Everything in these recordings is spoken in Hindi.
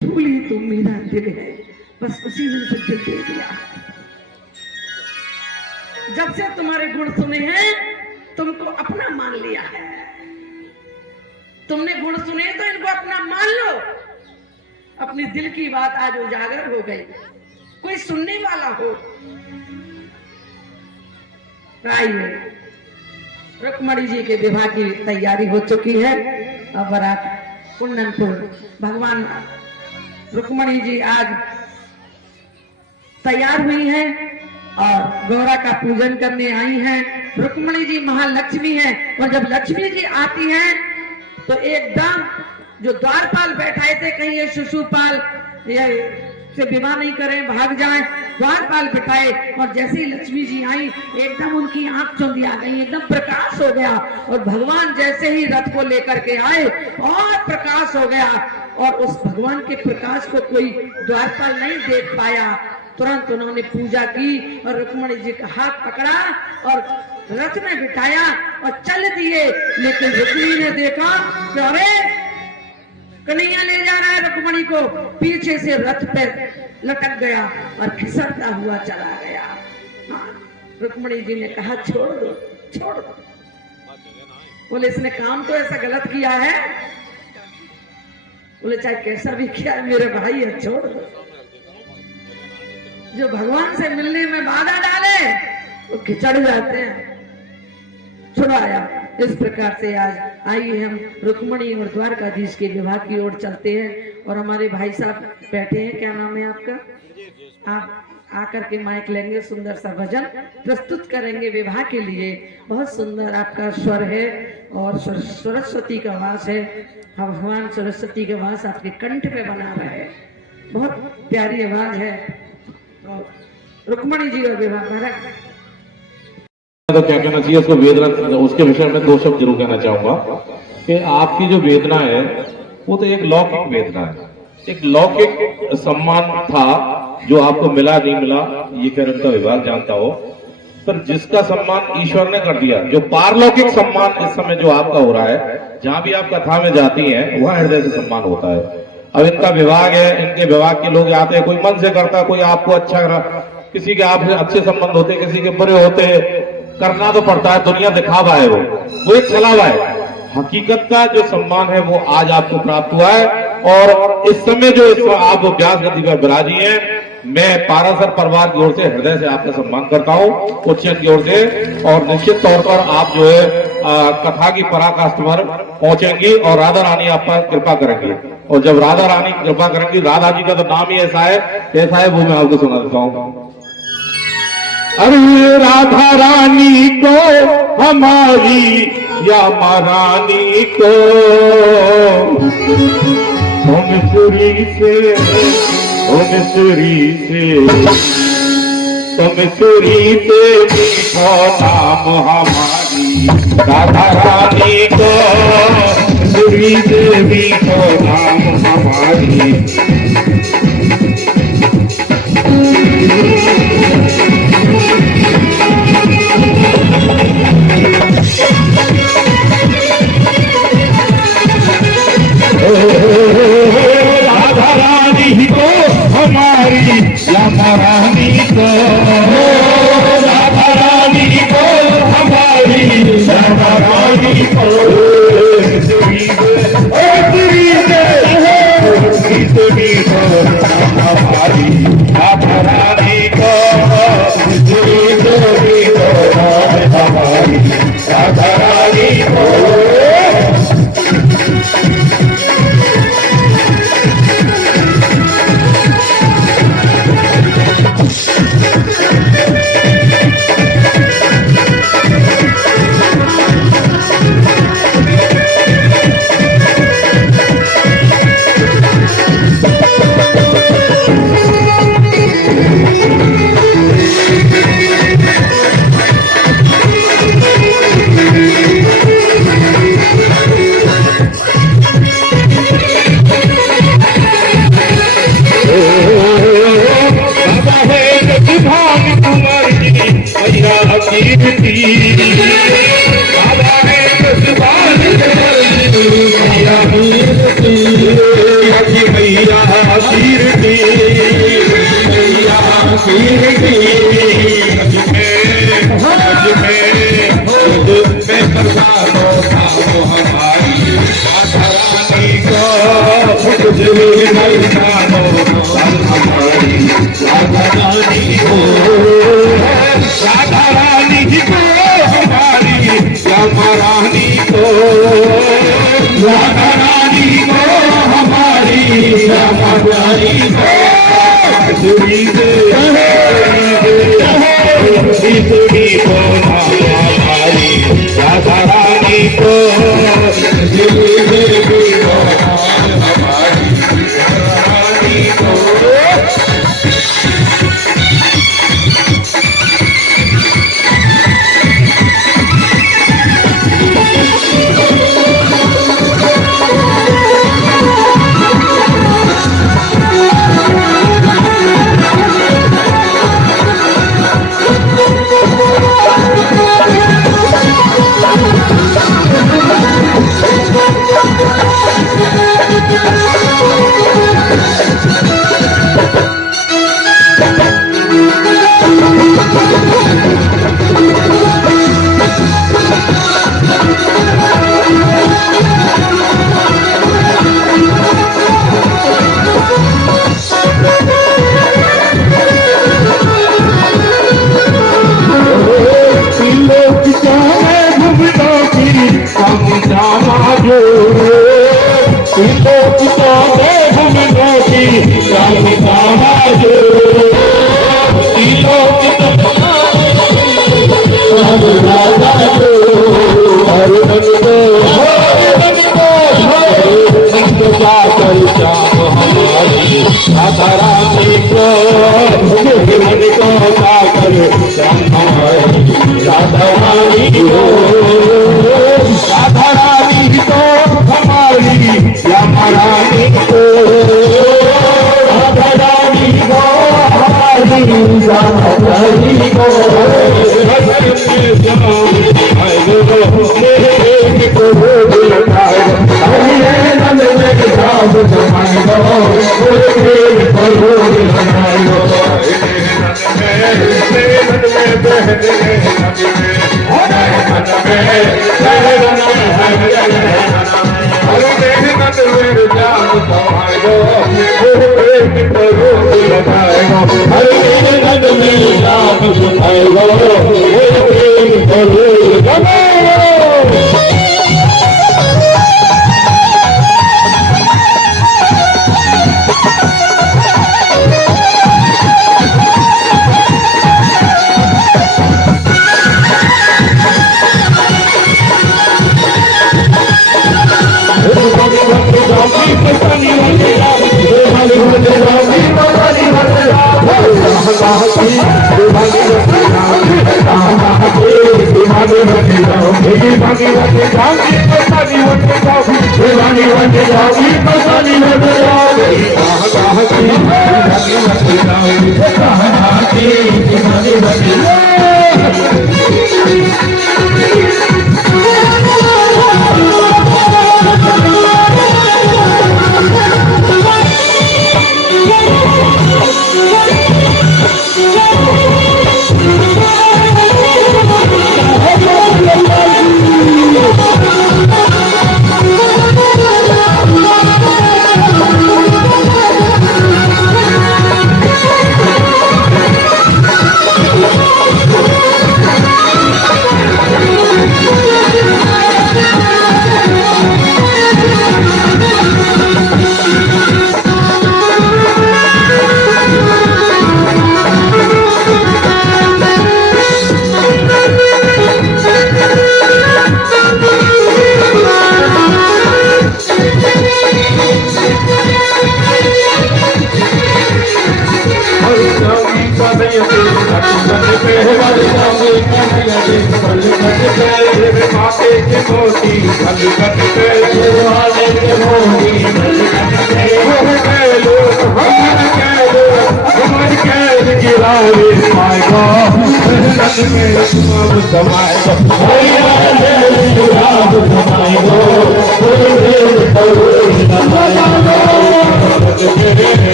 भूली तुम मेरा दिल है, बस उसी ने से दिल दे दिया। जब से तुम्हारे गुण सुने हैं तुमको अपना मान लिया है। तुमने गुण सुने तो इनको अपना मान लो। अपनी दिल की बात आज उजागर हो गई, कोई सुनने वाला हो। राय में रुक्मणी जी के विवाह की तैयारी हो चुकी है। अब बारात कुंदनपुर भगवान रुक्मणी जी आज तैयार हुई हैं और गौरा का पूजन करने आई हैं। रुक्मणी जी महालक्ष्मी हैं और जब लक्ष्मी जी आती हैं तो एकदम जो द्वारपाल बैठाए थे कहीं ये शिशुपाल ये से विवाह नहीं करें, भाग जाएं, द्वारपाल बिठाए और जैसे ही लक्ष्मी जी आई एकदम उनकी आंख चौंधी आ गई, एकदम प्रकाश हो गया। और भगवान जैसे ही रथ को लेकर के आए और प्रकाश हो गया और उस भगवान के प्रकाश को कोई द्वारपाल नहीं देख पाया। तुरंत उन्होंने पूजा की और रुक्मणी जी का हाथ पकड़ा और रथ में बिठाया और चल दिए। लेकिन रुक्मिणी ने देखा कि अरे कन्हैया ले जा रहा है रुक्मणी को, पीछे से रथ पे लटक गया और खिसकता हुआ चला गया। रुक्मणी जी ने कहा छोड़ दो, छोड़ दो। बोले इसने काम तो ऐसा गलत किया है, बोले चाहे कैसा भी किया है मेरे भाई है, छोड़ दो। जो भगवान से मिलने में बाधा डाले वो खिचड़ जाते हैं। छुड़ाया। इस प्रकार से आज आइए हम रुक्मणी और द्वारकाधीश के विवाह की ओर चलते हैं और हमारे भाई साहब बैठे हैं। क्या नाम है आपका? आप आकर के माइक लेंगे, सुंदर सा भजन प्रस्तुत करेंगे विवाह के लिए। बहुत सुंदर आपका स्वर है और सरस्वती का वास है। भगवान सरस्वती का वास आपके कंठ पे बना रहा है, बहुत प्यारी आवाज है। तो रुक्मणी जी और विवाह तो क्या कहना चाहिए उसको वेदना, उसके विषय में दो शब्द जरूर कहना चाहूंगा कि आपकी जो वेदना है वो तो एक लौकिक वेदना है, एक लौकिक सम्मान था जो आपको मिला नहीं मिला ये करण का विभाग जानता हो, पर जिसका सम्मान ईश्वर ने कर दिया, जो पारलौकिक सम्मान इस समय जो आपका हो रहा है, जहां भी आप कथा में जाती हैं वहां हृदय से सम्मान होता है। अब इनका विभाग है, इनके विभाग के लोग आते हैं, कोई मन से करता, कोई आपको अच्छा, किसी के आपसे अच्छे संबंध होते, किसी के बुरे होते, करना तो पड़ता है, दुनिया दिखावा है, वो एक छलावा है। हकीकत का जो सम्मान है वो आज आपको प्राप्त हुआ है और इस समय जो आप व्यास गति पर विराजी हैं, मैं पारासर परिवार की ओर से हृदय से आपका सम्मान करता हूं, उच्चैन की ओर से। और निश्चित तौर पर आप जो है कथा की पराकाष्ठ पर पहुंचेंगी और राधा रानी आप पर कृपा करेंगी। और जब राधा रानी कृपा करेंगी, राधा जी का तो नाम ही ऐसा है वो मैं आपको सुना देता हूँ। अरे राधा रानी को हमारी या महारानी को तुमसुरी से मीठो नाम हमारी राधा रानी को, सुरी से मीठो नाम हमारी। राधा रानी को हमारी राधा रानी को, राधा रानी को हमारी राधा रानी को, हमारी राधा रानी को, हमारी राधा रानी को। राधा रानी को हमारी श्यामा रानी को, राधा रानी को हमारी श्यामा रानी को, दूरी से दूरी को हमारी राधा रानी को, दूरी से हमारी रानी को। राधा रानी को मन को साकर राधा रानी को, राधा रानी को हमारी श्यामा रानी को, राधा रानी को हमारी श्यामा रानी को,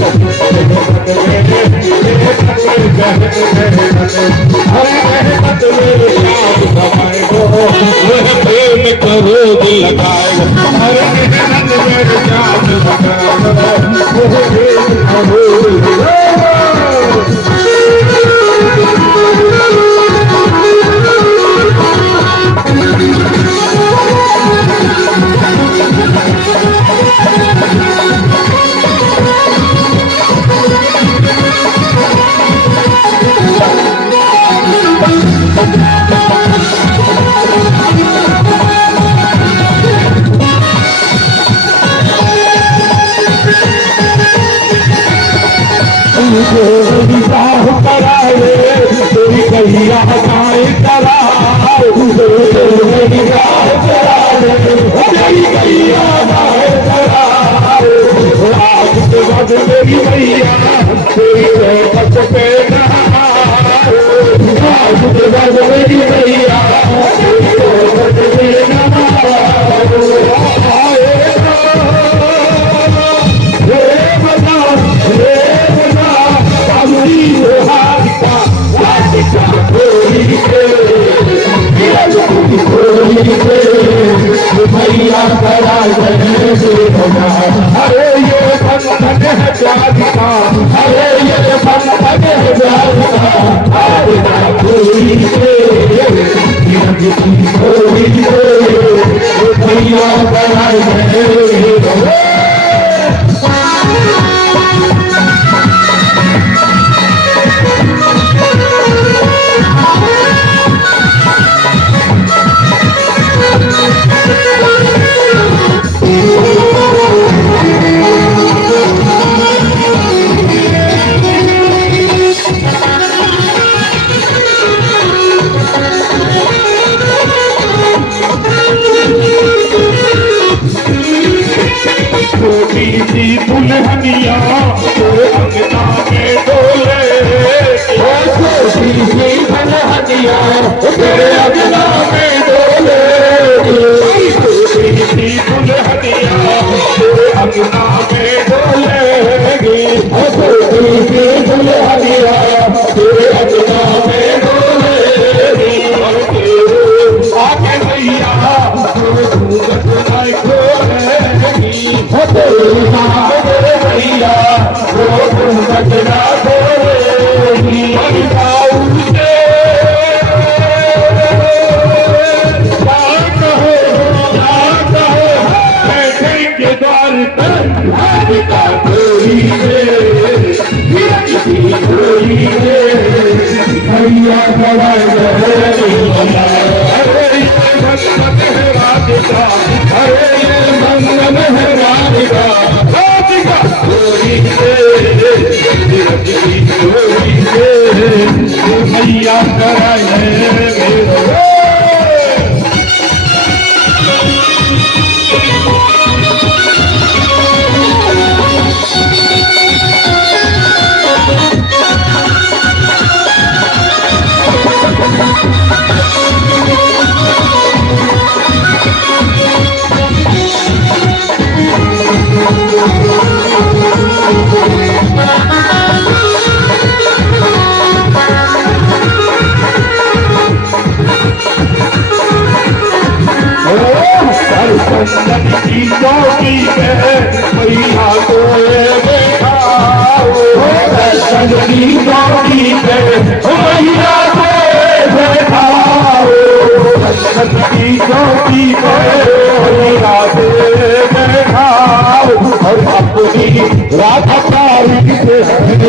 Thank you. तुझे निगाह कराए तेरी कैया गाय कराए तुझे निगाह कराए तेरी कैया गाय कराए आज के बाद मेरी मैया तेरी चौखट पे नहाए आज के बाद मेरी मैया तेरी चौखट पे नहाए भैया करा अरे ये बंधन है प्यार का अरे ये बंधन है प्यार का भैया करा दुल्हनिया अंगना में डोले दुल्हनिया तेरे अंगना में डोले दुल्हनिया तेरे अंगना में डोलेगी दुल्हनिया तेरे अंगना में डोलेगी आगे भैया भैया बजना बैठेंगे द्वार भैया बड़ा अरे ये मंगल है राधिका राधिका भैया कराए मैया को देखा की चौकी पे मैया को देखा की चौकी पे मैया को देखा और अपनी राधा कारी से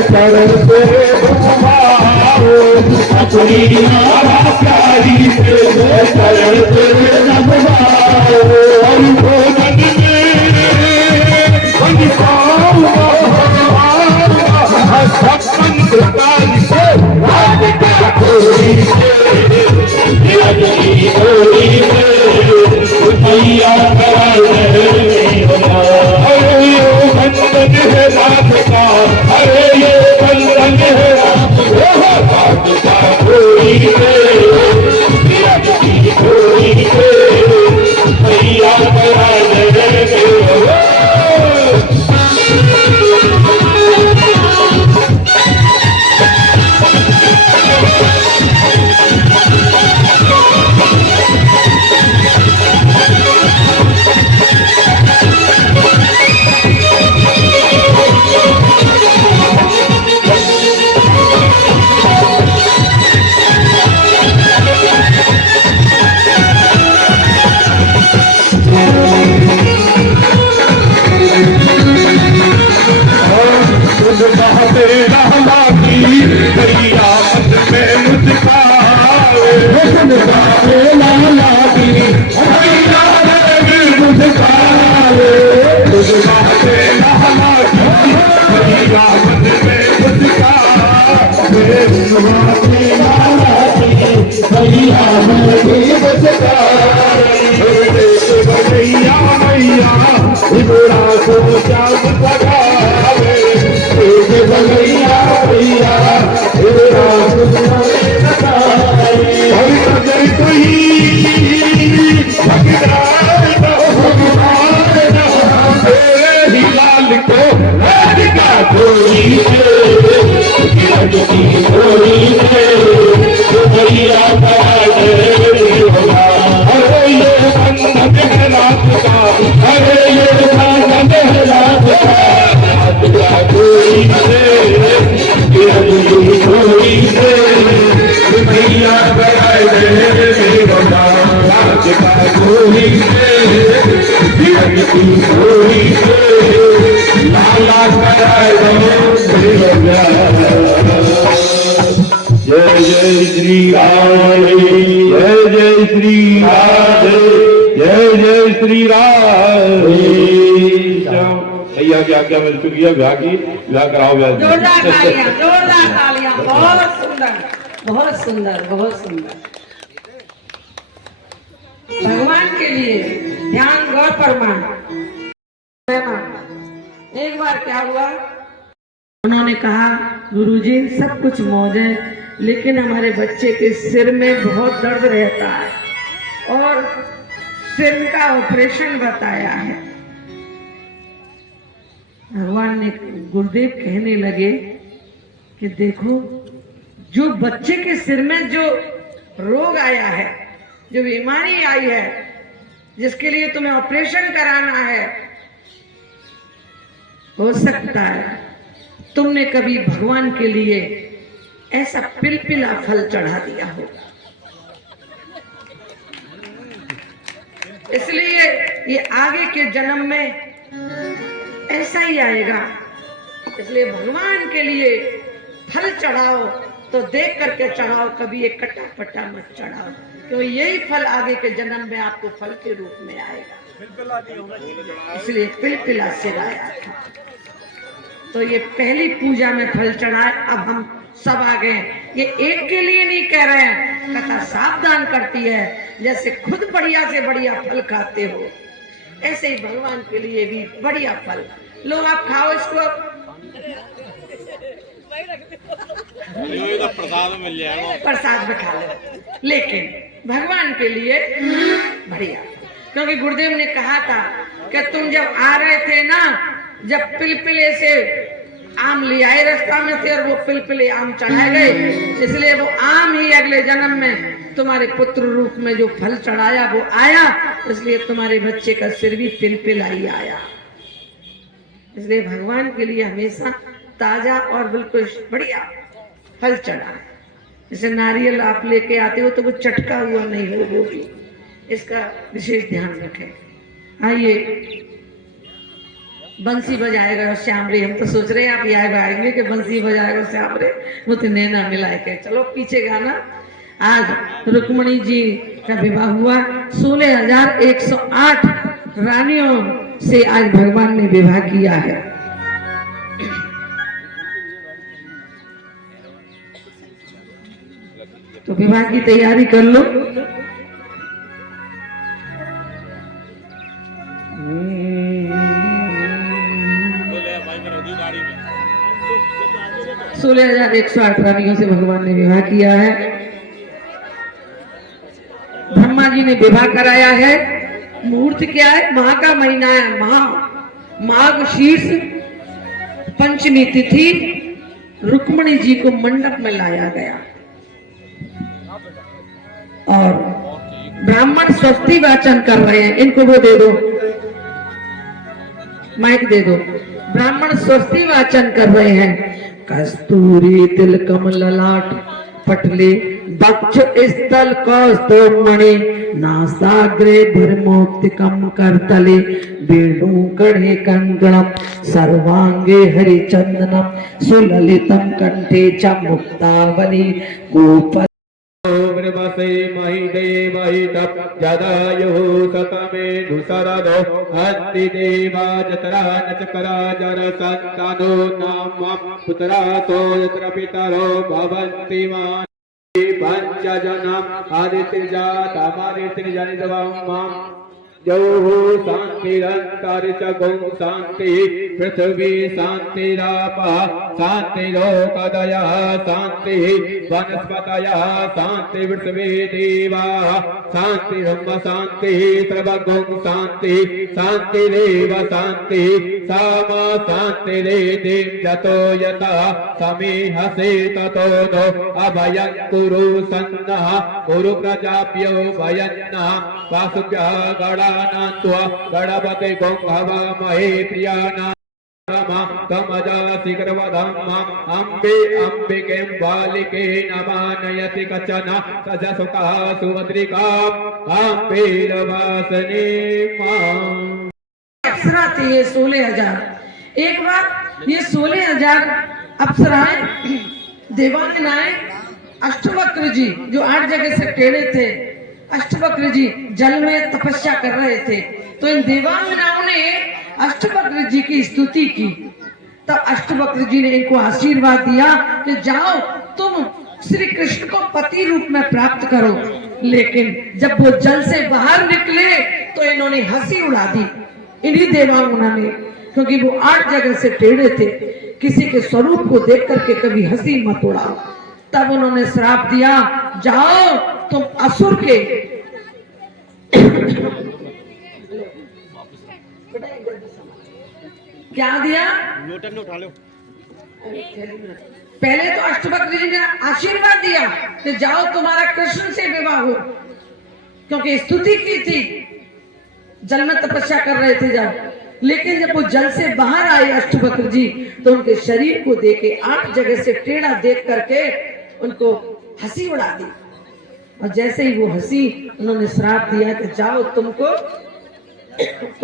चरण पे अपनी राधा कारी से चरण पे भैया अरे ये बंधन है भैया जय जय श्री राधे, जय जय श्री राधे, जय जय श्री राधे। भैया की आज्ञा मिल चुकी है, ब्याह कराओ ब्याह। जोरदार तालियां, जोरदार तालियां। बहुत सुंदर, बहुत सुंदर, बहुत सुंदर। भगवान के लिए ध्यान गौर परमान। एक बार क्या हुआ, उन्होंने कहा गुरुजी सब कुछ मौज है, लेकिन हमारे बच्चे के सिर में बहुत दर्द रहता है और सिर का ऑपरेशन बताया है। भगवान ने, गुरुदेव कहने लगे कि देखो, जो बच्चे के सिर में जो रोग आया है, जो बीमारी आई है, जिसके लिए तुम्हें ऑपरेशन कराना है, हो सकता है तुमने कभी भगवान के लिए ऐसा पिलपिला फल चढ़ा दिया होगा, इसलिए ये आगे के जन्म में ऐसा ही आएगा। इसलिए भगवान के लिए फल चढ़ाओ तो देख करके चढ़ाओ, कभी ये कटा पटा मत चढ़ाओ, क्योंकि यही फल आगे के जन्म में आपको फल के रूप में आएगा। इसलिए पिलपिला सिराया था। तो ये पहली पूजा में फल चढ़ाए। अब हम सब आ गए। ये एक के लिए नहीं कह रहे हैं, कथा सावधान करती है, जैसे खुद बढ़िया से बढ़िया फल खाते हो, ऐसे ही भगवान के लिए भी बढ़िया फल लो। आप खाओ इसको, प्रसाद मिल जाएगा, प्रसाद में खा लो, लेकिन भगवान के लिए बढ़िया। क्योंकि गुरुदेव ने कहा था कि तुम जब आ रहे थे ना, जब पिलपिले से आम ले आए रास्ता में से और वो पिलपिले आम चढ़ाए गए, इसलिए वो आम ही अगले जन्म में तुम्हारे पुत्र रूप में जो फल चढ़ाया वो आया, इसलिए तुम्हारे बच्चे का सिर भी पिलपिला ही आया। इसलिए भगवान के लिए हमेशा ताजा और बिल्कुल बढ़िया फल चढ़ा। जैसे नारियल आप लेके आते हो तो वो चटका हुआ नहीं हो, वो भी इसका विशेष ध्यान रखें। आइए, बंसी बजाएगा श्याम रे। हम तो सोच रहे हैं आप यहाँ गाएंगे कि बंसी बजाएगा श्याम रे, वो तो नैना मिलाए के। चलो पीछे गाना। आज रुक्मणी जी का विवाह हुआ। 16,108 रानियों से आज भगवान ने विवाह किया है। तो विवाह की तैयारी कर लो। 16,108 रानियों से भगवान ने विवाह किया है। ब्रह्मा जी ने विवाह कराया है। मुहूर्त क्या है? माह का महीना है, माघ शीर्ष पंचमी तिथि रुक्मणी जी को मंडप में लाया गया और ब्राह्मण स्वस्ति वाचन कर रहे हैं। इनको वो दे दो, माइक दे दो। ब्राह्मण स्वस्ति वाचन कर रहे हैं। कस्तूरी तिलकम ललाट पटले बक्ष स्थल कौस्तुभमणि नासाग्रे धर्मोक्तिकम करतले वेणु कणे कंगणम सर्वांगे हरिचंदनम सुललितम कंठे च मुक्तावली गोप वसे मही देवहि तप जदायुः सतमेनुसरदो हन्ति देवा जतरा नचकरा जर सन्तानो नाम पुत्रातो यत्र पितरो भवन्ति मानि पंचजनम आदित्यजातमादित्यजनितवं जौः शान्तिरन्तरिक्षगुं शान्ति पृथिवी शान्तिरापः शान्तिरोकदयः शान्तिः वनस्पतयः शान्तिर्पृथिवी देवाः शान्तिर्ब्रह्म शान्तिः सर्वगुं शान्तिः शान्तिरेव शान्तिः सामा शान्तिरेति जतो यतः समीहसे ततो नो अभयं कुरु सन्नः कुरु प्रजाभ्यो भयन्नः वासुभ्यः गणानान्त्वा गणपते गं हवामहे प्रियाणाम् तमजासि गर्वधम्मा अम्बे अम्बिकें बालिके नमः नयति कचन सजसुखः सुभद्रिकां काम्भीरवासने माम्। अप्सरा थी ये 16,000। एक बार ये 16,000 अप्सराएं देवांगनाएं अष्टवक्र जी जो 8 जगह से टेढ़े थे, अष्टवक्र जी जल में तपस्या कर रहे थे, तो इन देवांगनाओं ने अष्टवक्र जी की स्तुति की। तब अष्टवक्र जी ने इनको आशीर्वाद दिया कि जाओ तुम श्री कृष्ण को पति रूप में प्राप्त करो। लेकिन जब वो जल से बाहर निकले तो इन्होंने हंसी उड़ा दी, इन्हीं देवांगना ने, क्योंकि वो 8 जगह से टेढ़े थे। किसी के स्वरूप को देख करके कभी हंसी मत उड़ाओ। तब उन्होंने श्राप दिया, जाओ तुम असुर के क्या दिया, उठा लो। पहले तो अष्टवक्र जी ने आशीर्वाद दिया कि जाओ तुम्हारा कृष्ण से विवाह हो, क्योंकि स्तुति की थी, जल में तपस्या कर रहे थे जब। लेकिन जब वो जल से बाहर आए अष्टवक्र जी तो उनके शरीर को देखे 8 जगह से टेढ़ा देख करके उनको हंसी उड़ा दी। और जैसे ही वो हंसी, उन्होंने श्राप दिया कि जाओ तुम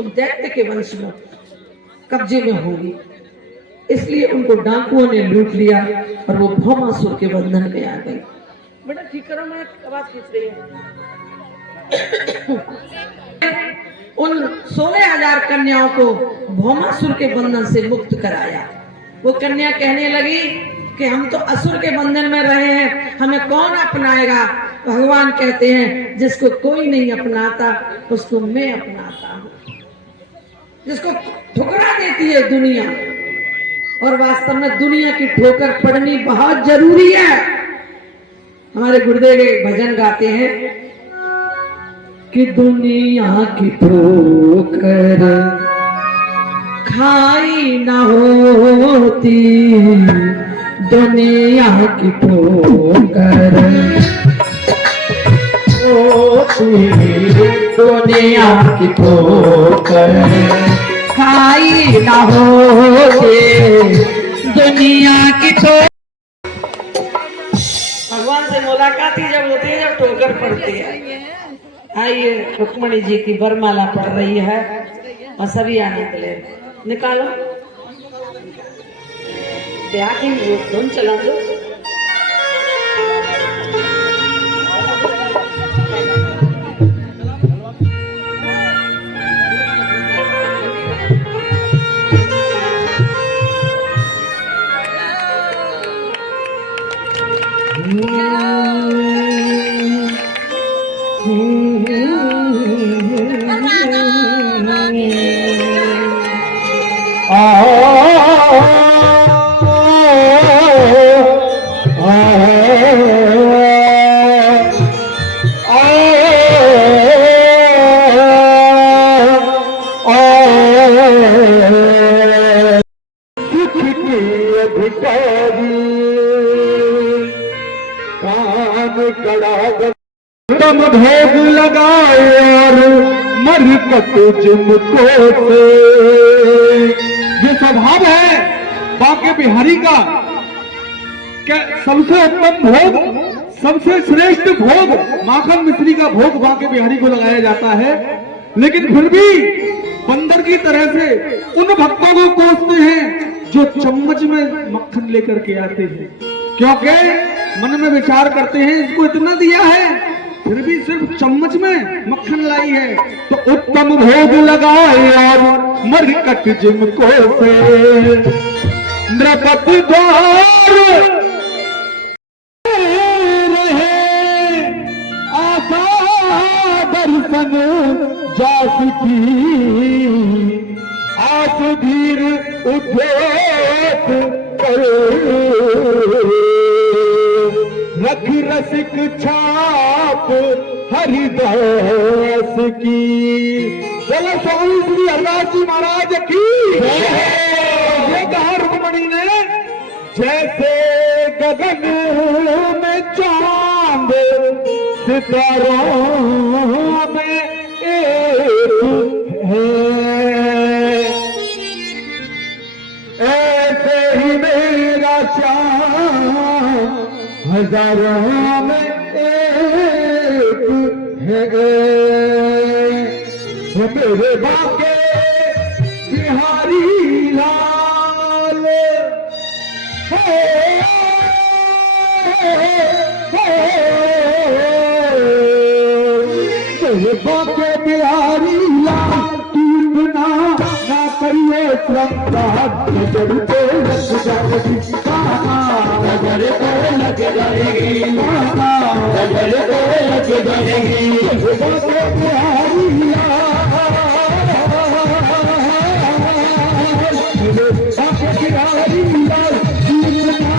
दैत्य के वंश में कब्जे में होगी। इसलिए उनको डाकुओं ने लूट लिया और वो भौमासुर के बंधन में आ गई। बेटा ठीक करो, मैं आवाज खींच रही हूँ। उन 16,000 कन्याओं को भौमासुर के बंधन से मुक्त कराया। वो कन्या कहने लगी कि हम तो असुर के बंधन में रहे हैं, हमें कौन अपनाएगा। भगवान कहते हैं जिसको कोई नहीं अपनाता उसको मैं अपनाता हूँ। जिसको ठुकरा देती है दुनिया, और वास्तव में दुनिया की ठोकर पड़नी बहुत जरूरी है। हमारे गुरुदेव एक भजन गाते हैं कि दुनिया की ठोकर खाई ना होती, दुनिया की ठोकर दुनिया की ठोकर खाई ना होती, दुनिया की ठोकर। भगवान से मुलाकात ही जब होती है जब ठोकर पड़ती है। आइए, रुक्मणी जी की वरमाला पड़ रही है और सभी आने के लिए निकालो, ब्याह की धुन चला दो। तम भोग लगाए और मरकत जिनको से। ये स्वभाव है बांके बिहारी का क्या सबसे उत्तम भोग, सबसे श्रेष्ठ भोग माखन मिश्री का भोग बांके बिहारी को लगाया जाता है। लेकिन फिर भी बंदर की तरह से उन भक्तों को कोसते हैं जो चम्मच में मक्खन लेकर के आते हैं, क्योंकि मन में विचार करते हैं इसको इतना दिया है फिर भी सिर्फ चम्मच में मक्खन लाई है, तो उत्तम भोग लगाए और मरकट जिनको से नृपति द्वार रहे आशा दर्शन जास की आस धीर उद्योग रख रसिक छाप हरिदास की। बोलो स्वामी श्री हरदास जी महाराज की। ये कहा रुक्मणी ने, जैसे गगन में चांद सितारों में एक है, ऐसे ही मेरा श्याम हजारों में एक है। वो मेरे बाके बिहारी लाल मेरे बाके बिहारी लाल कीर्तना ना करिए श्रद्धा नजर को लग जाएगी, नजर को लग जाएगी, नजर को लग जाएगी। बाके बिहारी बाके बिहारी लाल कीर्तना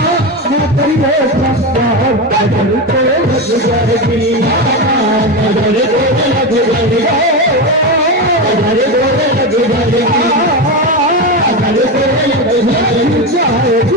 ना करिए श्रद्धा नजर को लग जाएगी, नजर को लग जाएगी, नजर को लग जाएगी, नजर को लग जाएगी।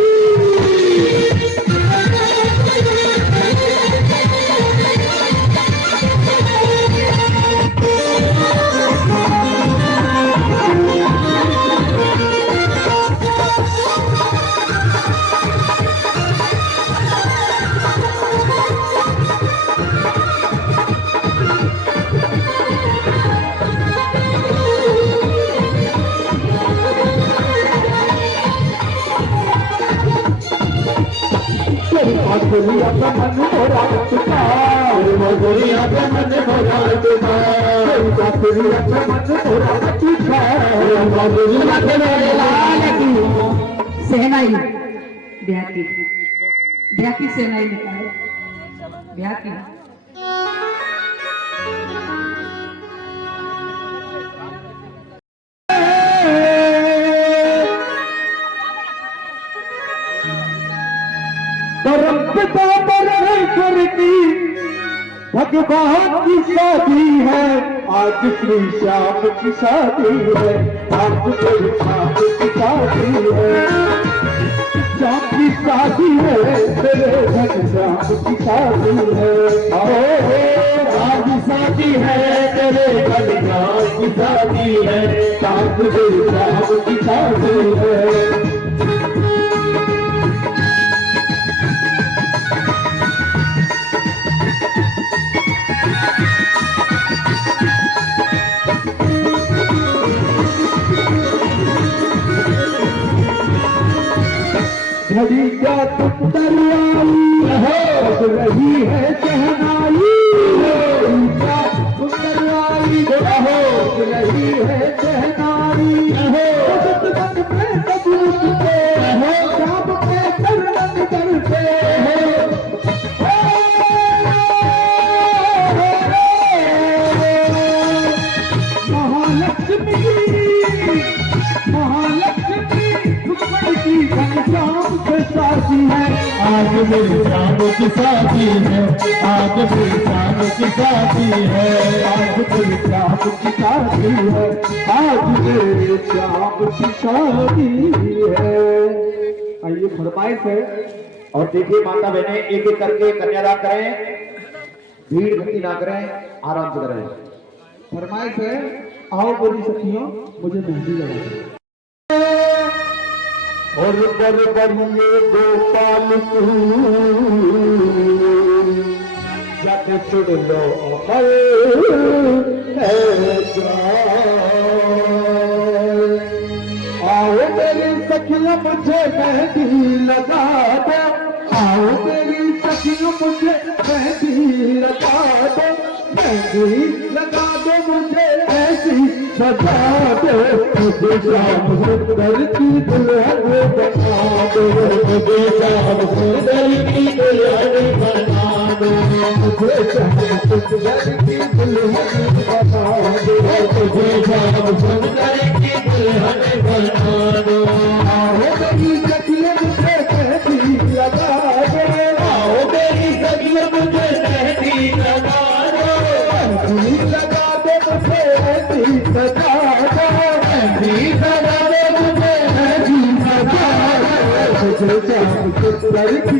मधुरिया पे मन मोरा तुकार, मधुरिया पे मन मोरा तुकार, मधुरिया पे मन मोरा तुकार, मधुरिया पे मेरे लाल की सहनाई ब्याह की सहनाई निकाले ब्याह की। परमपिता परमेश्वर की भगवान की शादी है, आज श्री श्याम की शादी है, आज श्री श्याम की शादी है, श्याम की शादी है, तेरे धन श्याम की शादी है, आज शादी है, तेरे धन श्याम की शादी है, आज श्री श्याम की शादी है। घड़ी क्या तुम दरियाई बस रही है शहनाई, क्या तुम दरियाई बस रही है शहनाई, मन में सबूत पे शाम के चरणन करते महालक्ष्मी श्याम से शादी है, आज मेरी श्याम की शादी है, आज मेरी श्याम की शादी है, आज मेरी श्याम की शादी है, आज मेरे श्याम की शादी है। आइए फरमाइश है। और देखिए माता बहने एक एक करके कन्यादान करें, भीड़ इकट्ठी ना करें, आराम से करें। फरमाइश है, आओ बोली सखियों मुझे मेहंदी लगा। और बर बरिए गोपाल जग चुड़ लो आओ मेरी सखियां मुझे मेहंदी लगा दो, आओ मेरी सखियों मुझे मेहंदी लगा दो, मेहंदी लगा दो मुझे ऐसी सजा दो, मुझे श्याम सुंदर की दुल्हन बना दो, मुझे श्याम सुंदर की दुल्हन बना दो, मुझे श्याम सुंदर की दुल्हन बना दो, मुझे श्याम सुंदर की दुल्हन बना दो। आओ मेरी सखियों मुझे मेहंदी लगा दो, आओ मेरी सखियों मुझे मेहंदी लगा दो, मेहंदी लगा दो मुझे ऐसी सजा दो, मेहंदी लगा दो मुझे ऐसी सजा दो, मुझे श्याम सुंदर की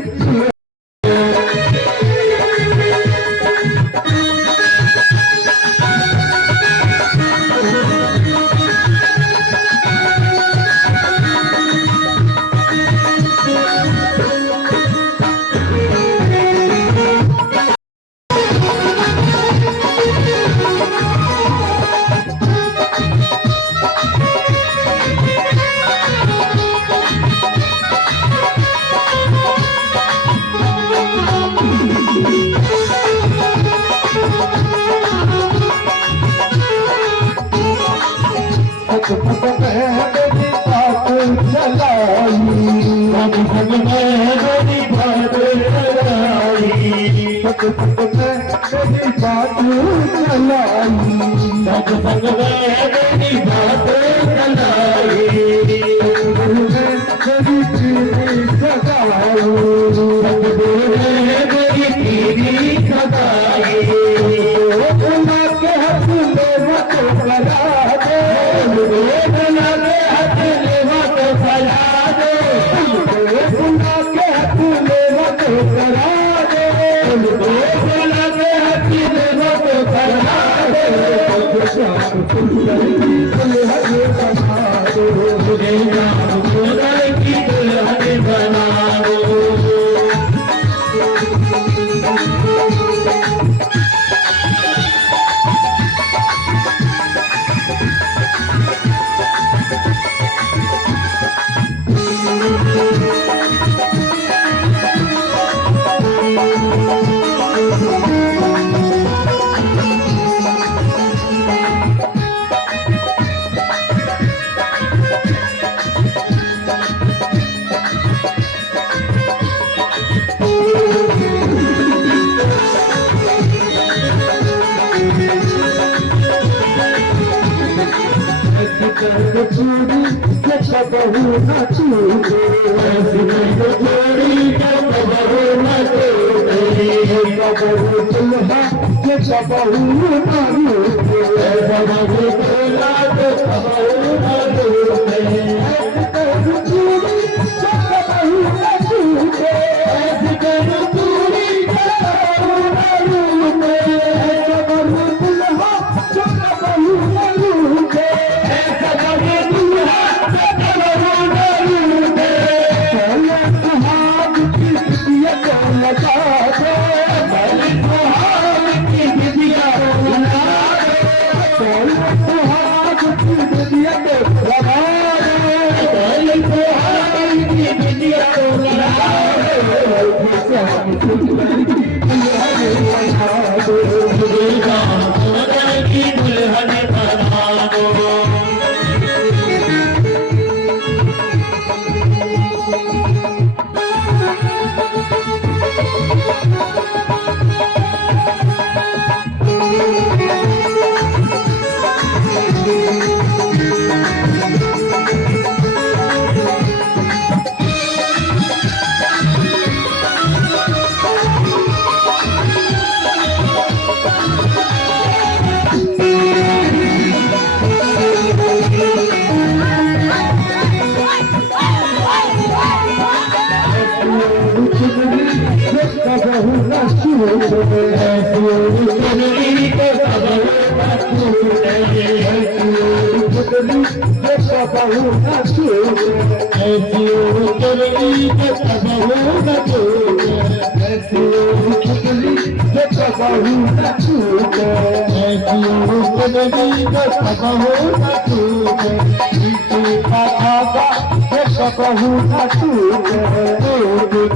कबहू न टूटे,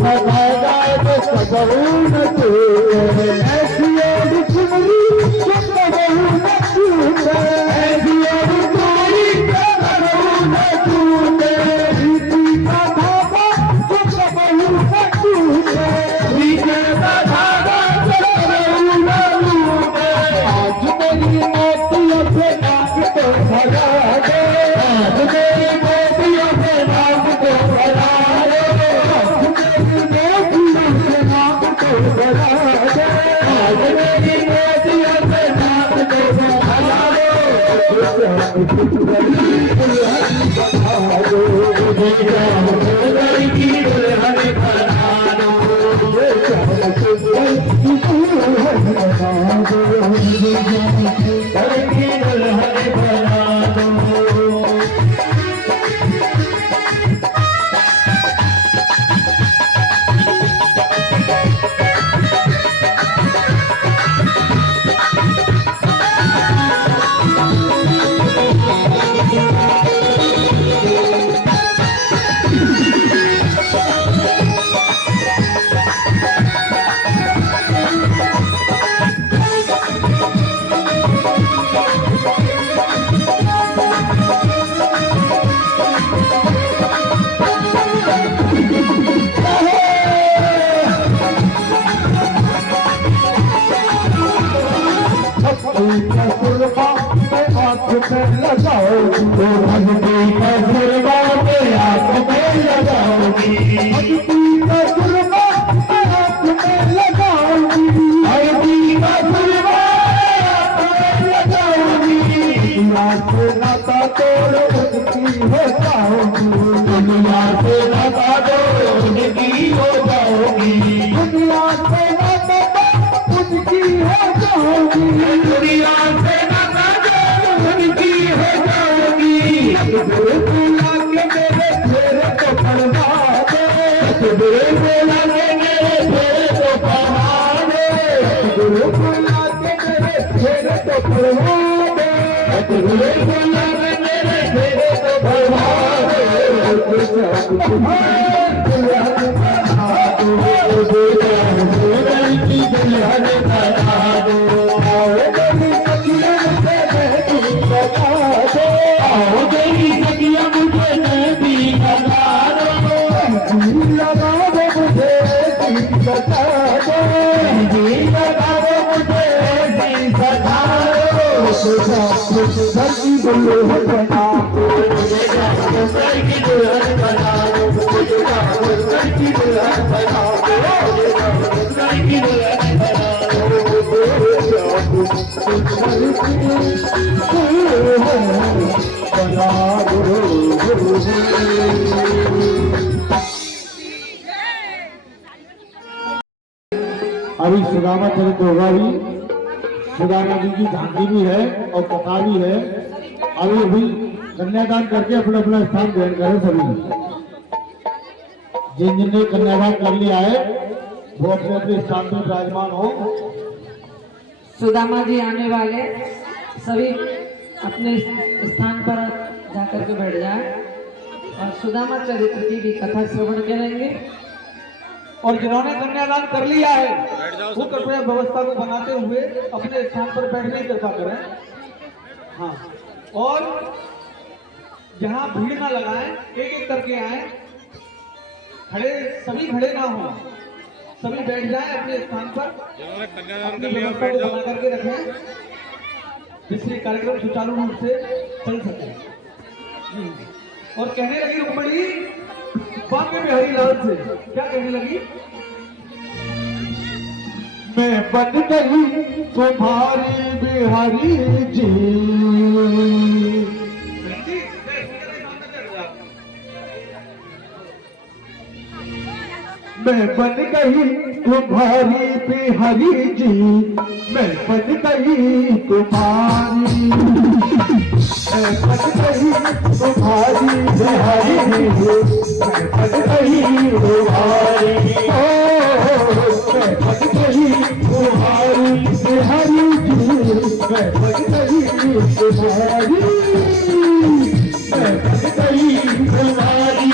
सदा जाए कबहू न टूटे, ऐसी और चुनरी जो कबहू न टूटे, ऐसी और चुनरी जो कबहू न टूटे, प्रीति का धागा जो कबहू न टूटे, प्रीति का धागा जो कबहू न टूटे। आज मेरी मोतियों से नाक तो भरा दे, आज मेरी मोतियों से नाक तो भरा दे, आज मेरी मोतियों से नाक तो भरा दे, आज मेरी मोतियों से नाक तो भरा दे। दुल्हन की दुल्हन बना दो, आँख में लगाओगी, भक्ति का सुरमा पे आँख में लगाओगी, भक्ति का सुरमा पे आँख में लगाओगी, भक्ति का सुरमा आँख में लगाओगी। दुनिया से नाता तोड़ उनकी हो जाओगी, दुनिया से नाता तोड़ उनकी हो जाओगी, दुनिया से नाता तोड़ उनकी हो जाओगी, दुनिया से नाता उनकी हो जाओगी। बोला के मेरे फेरे को फरमा दे, बोला के मेरे फेरे को फरमा दे, बोला के मेरे फेरे को फरमा दे, बोला के मेरे फेरे को फरमा दे। दुल्हन बना दो, दुल्हन की दुल्हन बना दो, आओ मेरी सखिया मुझे मेहंदी लगा दो, आओ मेरी सखिया मुझे मेहंदी लगा दो, मेहंदी लगा दो मुझे मेहंदी लगा दो, मेहंदी लगा दो मुझे मेहंदी लगा दो। घर की दुल्हन बना दो, घर की दुल्हन बना दो, घर की दुल्हन बना दो, घर की दुल्हन बना अभी सुदामा चरित्र होगा भी, सुदामा जी की झांकी भी है और कथा भी है। अभी अभी कन्यादान करके अपना अपना स्थान ग्रहण करें सभी। जिनने कन्यादान कर लिया है वो अपने अपने स्थान पर विराजमान हो। सुदामा जी आने वाले सभी अपने स्थान पर जाकर के बैठ जाए और सुदामा चरित्र की भी कथा श्रवण करेंगे। और जिन्होंने कन्यादान कर लिया है वो कृपया व्यवस्था को बनाते हुए अपने स्थान पर बैठने की कृपा करें। हाँ, और जहाँ भीड़ ना लगाएं, एक एक करके आए, खड़े सभी खड़े ना हो, सभी बैठ जाएं अपने स्थान पर, अपनी व्यवस्था को बना करके रखें जिससे कार्यक्रम सुचारू रूप से चल सके। और कहने लगी रुक्मणी बांके बिहारी लाल से, क्या कहने लगी? मैं बन गई तुम्हारी बिहारी जी, मैं बन गई तुम्हारी बिहारी जी, मैं बन गई तुम्हारी, मैं बन गई तुम्हारी बिहारी जी, मैं बन गई तुम्हारी, मैं बन गई तुम्हारी बिहारी जी, मैं बन गई तुम्हारी, मैं बन गई तुम्हारी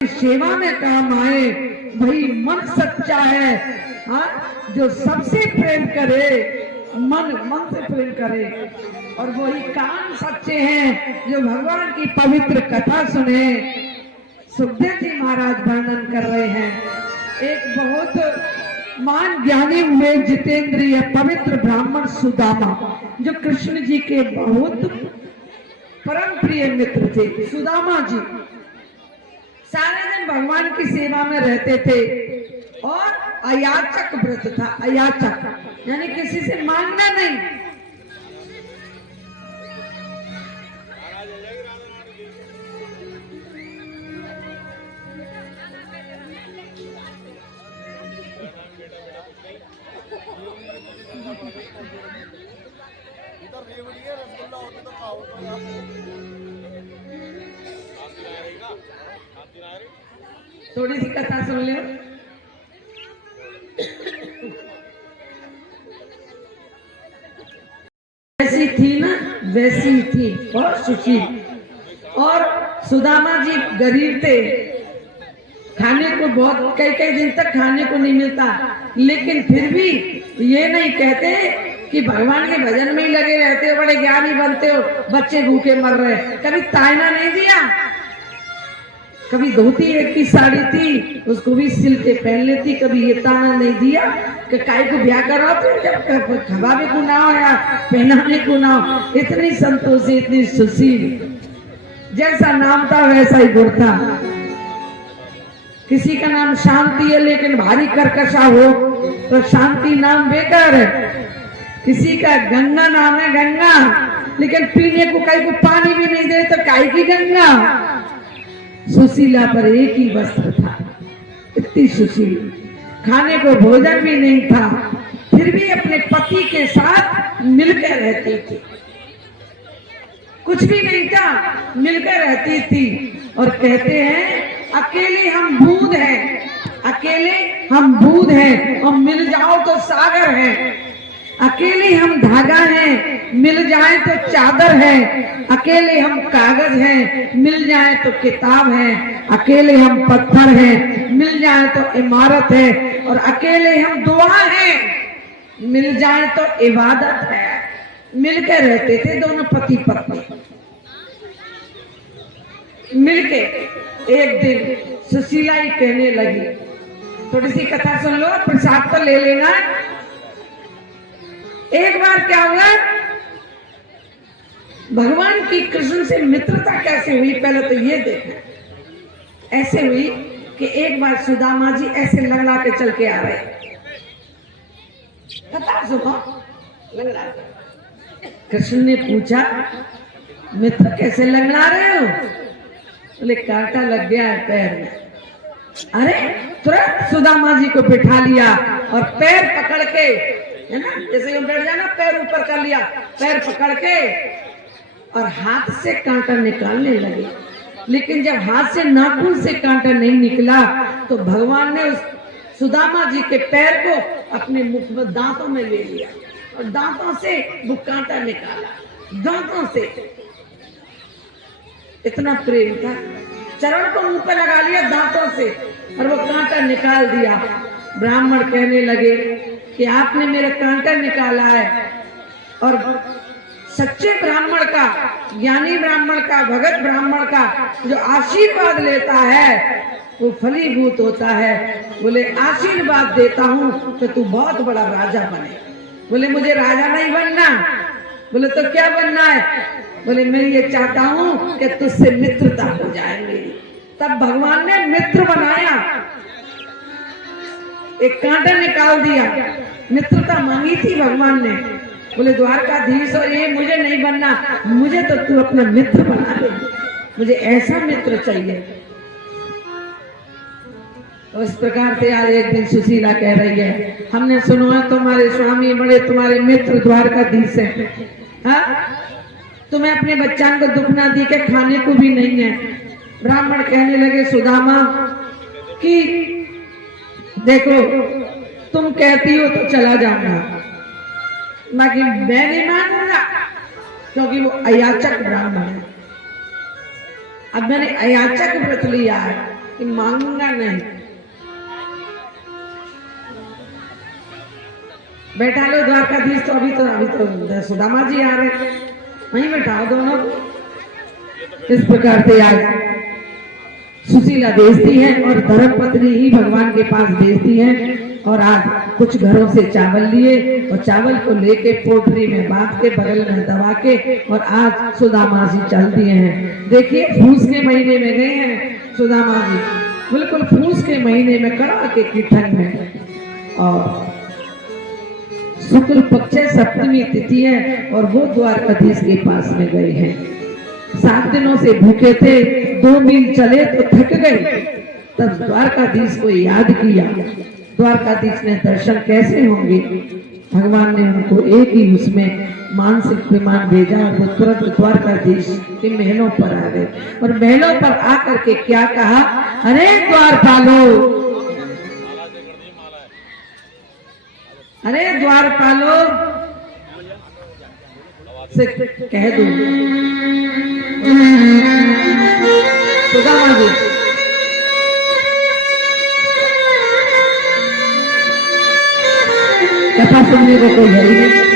सेवा में काम आए, वही मन सच्चा है। हाँ, जो सबसे प्रेम करे, मन से प्रेम करे, और वही कान सच्चे हैं जो भगवान की पवित्र कथा सुने। सुखदेव जी महाराज वर्णन कर रहे हैं, एक बहुत महान ज्ञानी हुए जितेंद्रिय पवित्र ब्राह्मण सुदामा, जो कृष्ण जी के बहुत परम प्रिय मित्र थे। सुदामा जी सारे दिन भगवान की सेवा में रहते थे और अयाचक व्रत था। अयाचक यानी किसी से मांगना नहीं। थोड़ी सी कथा सुन ले। वैसी थी ना, वैसी थी, बहुत सुशील। और सुदामा जी गरीब थे, खाने को बहुत कई दिन तक खाने को नहीं मिलता, लेकिन फिर भी ये नहीं कहते कि भगवान के भजन में ही लगे रहते हो, बड़े ज्ञानी बनते हो, बच्चे भूखे मर रहे। कभी तायना नहीं दिया। कभी धोती एक की साड़ी थी, उसको भी सिल के पहन लेती। कभी ये ताना नहीं दिया कि काय को ब्याह करो, फिर जब खबाबे को ना हो या पहनाने को ना हो। इतनी संतोषी, इतनी सुशील, जैसा नाम था वैसा ही गुण था। किसी का नाम शांति है लेकिन भारी कर्कशा हो तो शांति नाम बेकार है। किसी का गंगा नाम है, गंगा, लेकिन पीने को कहीं को पानी भी नहीं दे तो काय की गंगा। सुशीला पर एक ही वस्त्र था, इतनी सुशील। खाने को भोजन भी नहीं था, फिर भी अपने पति के साथ मिलकर रहती थी। कुछ भी नहीं था, मिलकर रहती थी। और कहते हैं अकेले हम बूंद हैं, अकेले हम बूंद हैं, और मिल जाओ तो सागर है। अकेले हम धागा हैं मिल जाए तो चादर है, अकेले हम कागज हैं, मिल जाए तो किताब है, अकेले हम पत्थर हैं, मिल जाए तो इमारत है, और अकेले हम दुआ हैं, मिल जाए तो इबादत है। मिलकर रहते थे दोनों पति पत्नी, मिलके। एक दिन सुशीला ही कहने लगी, थोड़ी सी कथा सुन लो, प्रसाद तो ले लेना। एक बार क्या हुआ, भगवान की कृष्ण से मित्रता कैसे हुई, पहले तो ये देखना। ऐसे हुई कि एक बार सुदामा जी ऐसे लंगड़ा के चल के आ रहे, कथा सुनो, लंगड़ा के। कृष्ण ने पूछा, मित्र कैसे लंगड़ा रहे हो? बोले कांटा लग गया है पैर में। अरे तुरंत सुदामा जी को बिठा लिया और पैर पकड़ के, है ना, जैसे यूं बैठ जाना, पैर ऊपर कर लिया, पैर पकड़ के और हाथ से कांटा निकालने लगे। लेकिन जब हाथ से नाखून से कांटा नहीं निकला तो भगवान ने उस सुदामा जी के पैर को अपने मुख में दांतों में ले लिया और दांतों से वो कांटा निकाला, दांतों से। इतना प्रेम था, चरण को मुंह पे लगा लिया दांतों से और वो कांटा निकाल दिया। ब्राह्मण कहने लगे कि आपने मेरा कांटा निकाला है, और सच्चे ब्राह्मण का, ज्ञानी ब्राह्मण का, भगत ब्राह्मण का जो आशीर्वाद लेता है वो फलीभूत होता है। बोले आशीर्वाद देता हूं तो तू बहुत बड़ा राजा बने। बोले मुझे राजा नहीं बनना। बोले तो क्या बनना है? बोले मैं ये चाहता हूं कि तुझसे मित्रता हो जाए मेरी। तब भगवान ने मित्र बनाया, एक कांटा निकाल दिया, मित्रता मांगी थी भगवान ने। बोले द्वारकाधीश और ये मुझे नहीं बनना, मुझे तो तू अपना मित्र बना दे, मुझे ऐसा मित्र चाहिए। तो इस प्रकार से आज एक दिन सुशीला कह रही है, हमने सुना है तुम्हारे स्वामी बड़े तुम्हारे मित्र द्वारकाधीश हैं, हाँ? तुम्हें अपने बच्चों को दुख ना दी के खाने को भी नहीं है। ब्राह्मण कहने लगे सुदामा कि देखो तुम कहती हो तो चला जाऊंगा, बाकी मैं नहीं मानूंगा, क्योंकि वो अयाचक ब्राह्मण है। अब मैंने अयाचक व्रत लिया है कि मांगूंगा नहीं। बैठा लो द्वारकाधीश, तो अभी तो सुदामा जी आ रहे, वहीं बैठाओ दोनों। इस प्रकार से आज सुशीला भेजती है और धर्मपत्नी ही भगवान के पास भेजती है। और आज कुछ घरों से चावल लिए और चावल को लेके पोटरी में बांध के बगल में दबा के, और आज सुदामा जी चल दिए हैं। देखिए फूस के महीने में गए हैं सुदामा जी, बिल्कुल फूस के महीने में, कड़ाके की ठंड में, और शुक्ल पक्ष सप्तमी तिथि है और वो द्वारकाधीश के पास में गए हैं। 7 दिनों से भूखे थे, 2 मील चले तो थक गए, तब द्वारकाधीश को याद किया। द्वारकाधीश ने दर्शन कैसे होंगे, भगवान ने उनको एक ही उसमें मानसिक विमान भेजा, वो तुरंत द्वारकाधीश के महलों पर आ गए। और महलों पर आकर के क्या कहा, अरे द्वारपालो, अरे द्वारपालो से कह दो सुदामा जी, कथा सुनने को कोई है ही नहीं।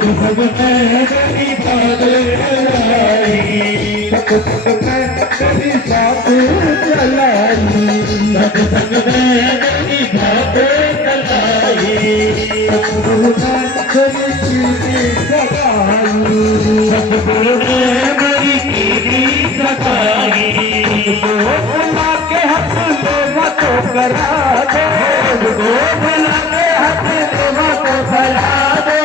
सब में तेरी बातें लाई, सत्संग में तेरी बात चलाई, सत्संग में तेरी बात चलाई, सतगुरु ने तेरी कीर्ति सगाई, सतगुरु ने मेरी कीर्ति सगाई, भोला के हाथ सेवा तो करा दे, भोला के हाथ सेवा तो करा दे।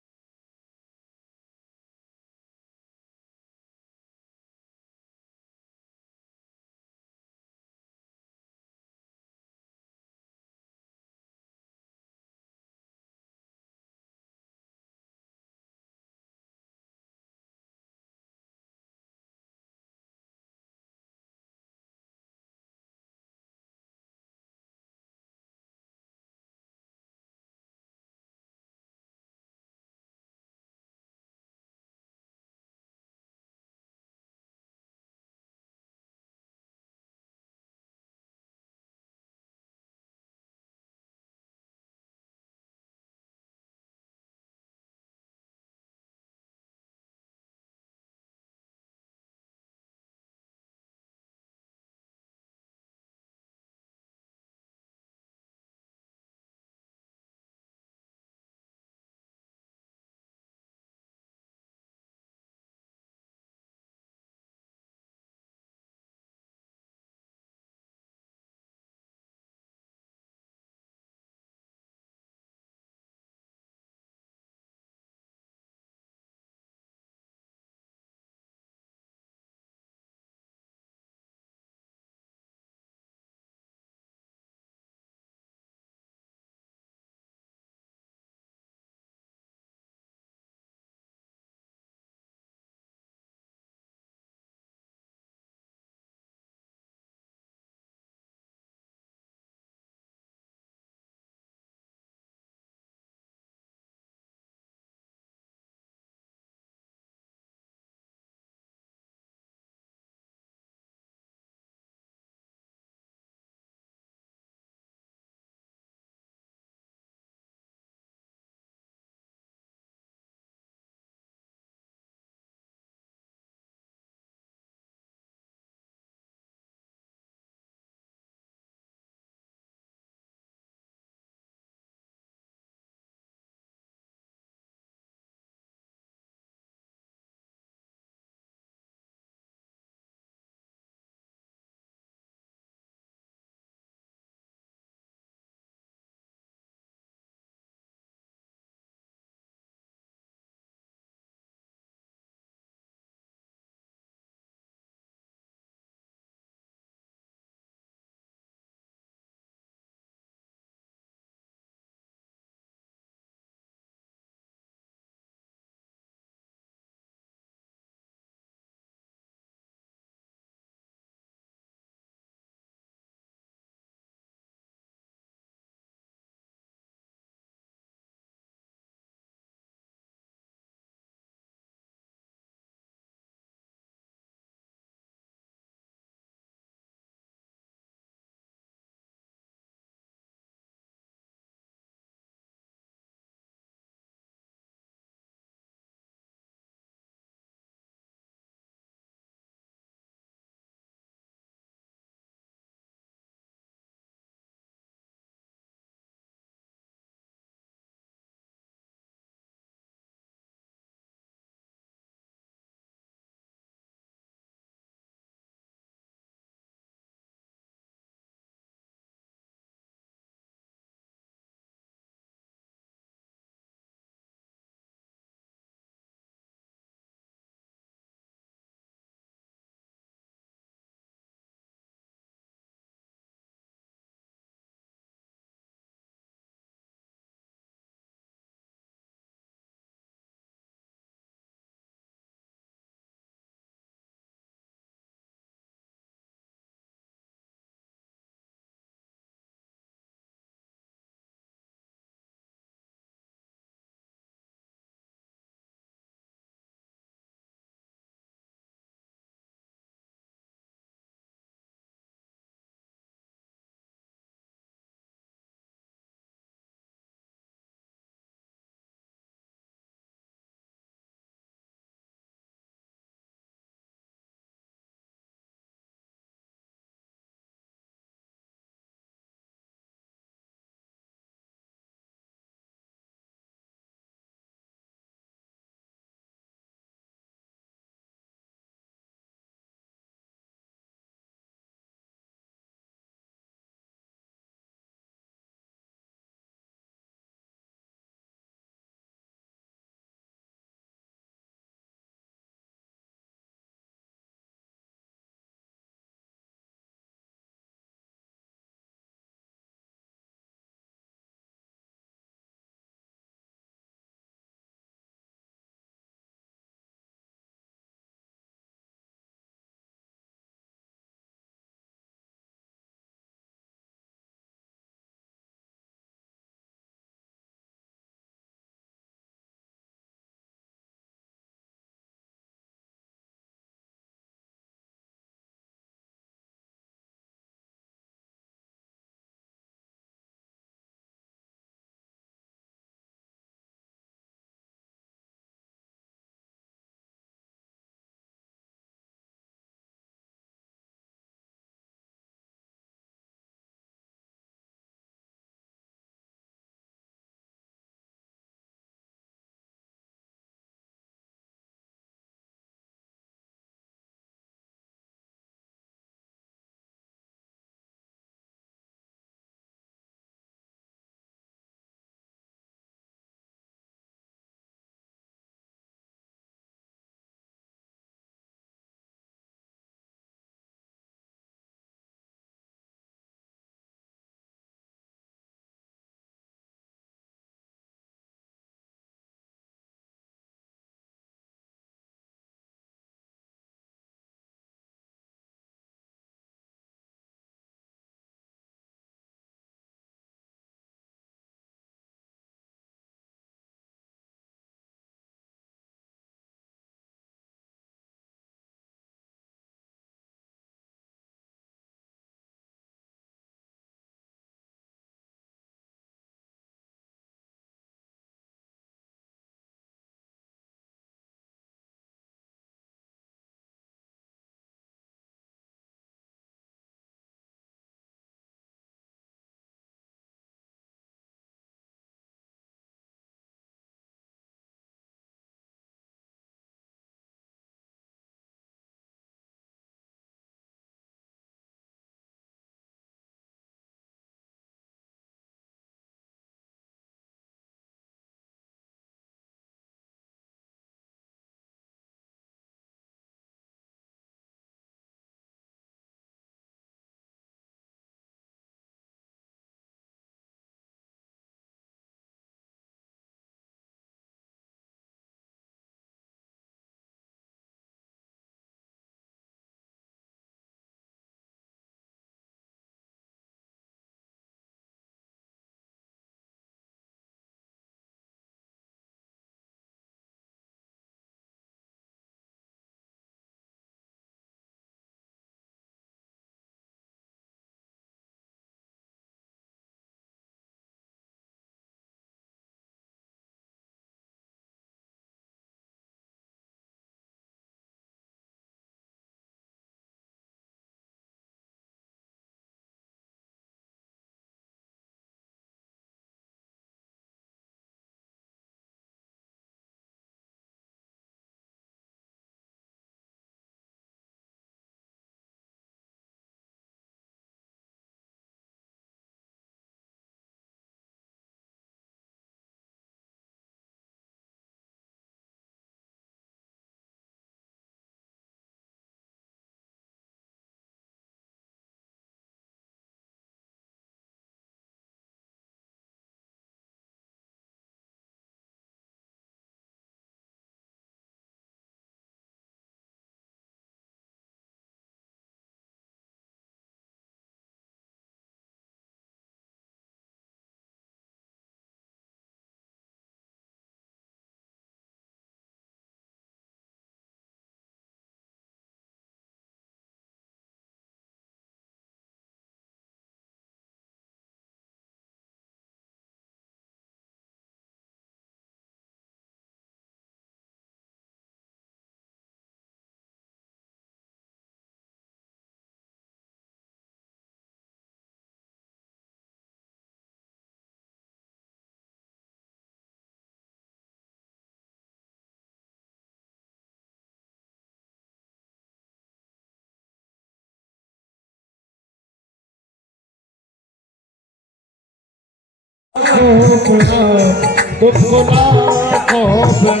लाखों प्रणाम, तुमको लाखों प्रणाम।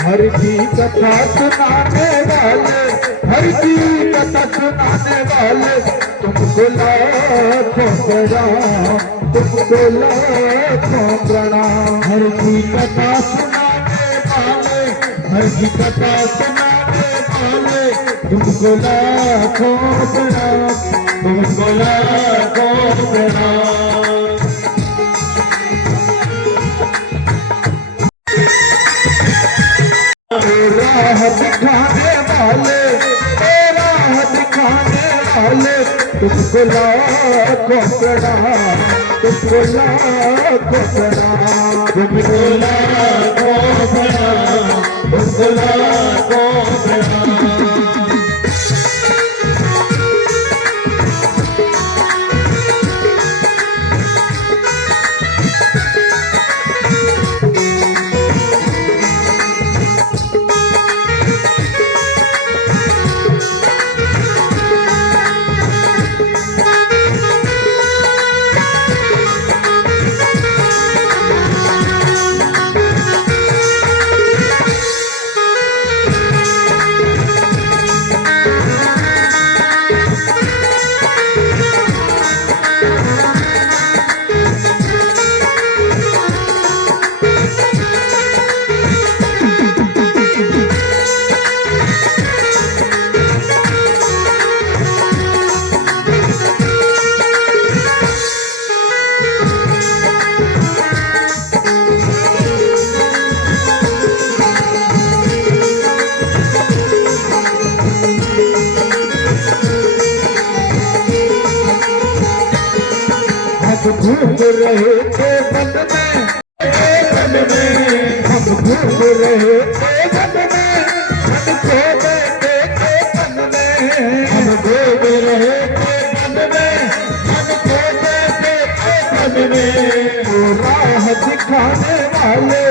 हर की कथा सुनाने वाले, हर की कथा सुनाने वाले, तुमको लाखों प्रणाम, तुमको लाखों प्रणाम। हर की कथा सुनाने वाले, हर की कथा सुनाने वाले, तुमको लाखों प्रणाम, तुमको लाखों प्रणाम। राह दिखाने वाले, राह दिखाने वाले, तुमको लाखों प्रणाम, तुमको लाखों प्रणाम, तुमको लाखों प्रणाम, तुमको लाखों प्रणाम। घूम रहे थे वन में, वन में हम घूम रहे थे वन में, हमको बैठे थे वन में, हम घूम रहे थे वन में, हमको बैठे थे वन में। वो राह दिखाने वाले,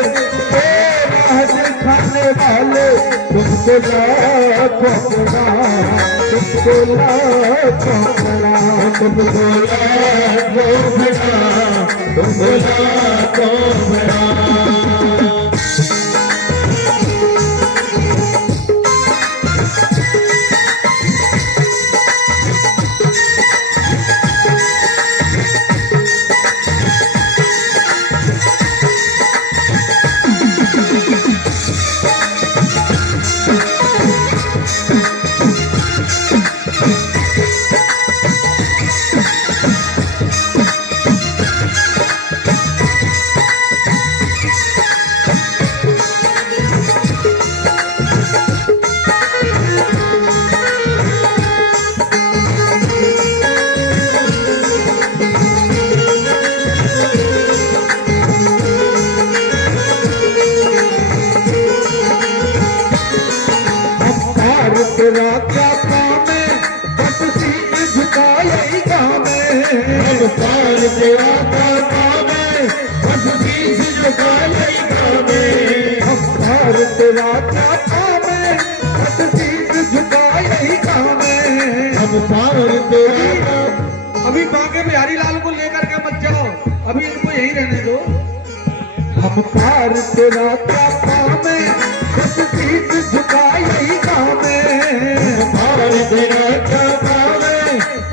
वो राह दिखाने वाले, तुमको लाखों प्रणाम, तुमको लाखों प्रणाम, तुमको लाखों प्रणाम, तुमको लाखों प्रणाम। तेरा क्या काम है, बस सीट झुकाए गाँव में, हम पार तेरा क्या काम है, बस सीट झुकाए गाँव में, हम पार तेरा क्या काम है, बस सीट झुकाए गाँव में, हम पार तेरा। अभी बांके बिहारी लाल को लेकर के मत जाओ, अभी इनको यही रहने दो। हम पार तेरा क्या काम है, बस सीट झुकाए गाँव में, पार तेरा क्या काम है,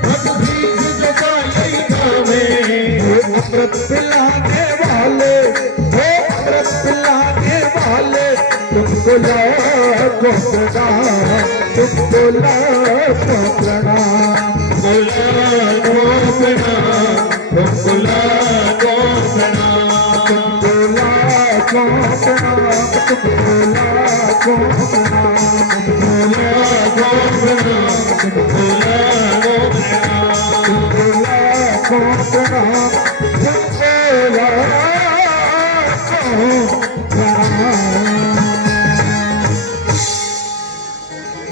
बस सीट झुकाए गाँव में। वो अमृत पिलाने वाले, वो अमृत पिलाने वाले, तुमको लाखों प्रणाम, तुमको लाखों प्रणाम, तुमको लाखों प्रणाम, तुमको लाखों प्रणाम, तुमको लाखों प्रणाम, तुमको लाखों प्रणाम, तुमको लाखों प्रणाम, तुमको लाखों प्रणाम, तुमको लाखों प्रणाम, तुमको लाखों प्रणाम।